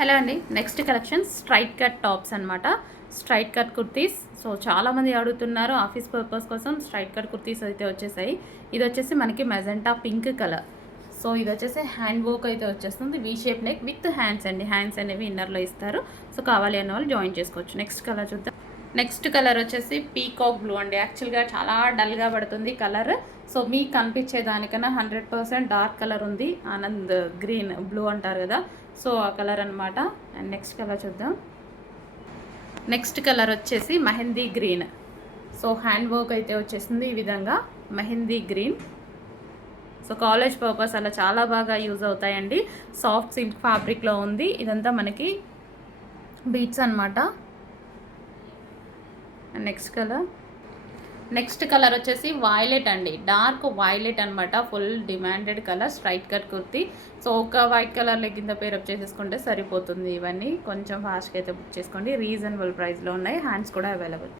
Hello అండి. Next collection straight cut tops అనమాట. Straight cut kurtis. So చాలామంది అడుగుతున్నారు ఆఫీస్ పర్పస్ కోసం స్ట్రైట్ కట్ కుర్తీస్ అయితే వచ్చేసాయి. ఇది వచ్చేసి మనకి మెజెంటా పింక్ కలర్. సో ఇది వచ్చేసి హ్యాండ్ వర్క్ అయితే వచ్చేస్తుంది. V shape neck with hands అండి. హ్యాండ్స్ అనేవి ఇన్నర్లో ఇస్తారు. సో కావాలి అన్న వాళ్ళు జాయిన్ చేసుకోవచ్చు. నెక్స్ట్ కలర్ చూద్దాం. నెక్స్ట్ కలర్ వచ్చేసి పీకాక్ బ్లూ అండి. యాక్చువల్గా చాలా డల్గా పడుతుంది కలర్. సో మీకు కనిపించే దానికన్నా 100% డార్క్ కలర్ ఉంది. ఆనంద్ గ్రీన్ బ్లూ అంటారు కదా, సో ఆ కలర్ అనమాట. అండ్ నెక్స్ట్ కలర్ చూద్దాం. నెక్స్ట్ కలర్ వచ్చేసి mehndi green. So hand work అయితే వచ్చేసింది ఈ విధంగా mehndi green. So college purpose అలా చాలా బాగా యూజ్ అవుతాయండి. సాఫ్ట్ సిల్క్ ఫ్యాబ్రిక్లో ఉంది. ఇదంతా మనకి బీట్స్ అనమాట. నెక్స్ట్ కలర్ వచ్చేసి వైలెట్ అండి. డార్క్ వైలెట్ అనమాట. Full demanded colour straight cut kurti. So ఒక వైట్ కలర్ కింద పేరప్ చేసేసుకుంటే సరిపోతుంది. ఇవన్నీ కొంచెం ఫాస్ట్గా అయితే బుక్ చేసుకోండి. రీజనబుల్ ప్రైస్లో ఉన్నాయి. హ్యాండ్స్ కూడా అవైలబుల్.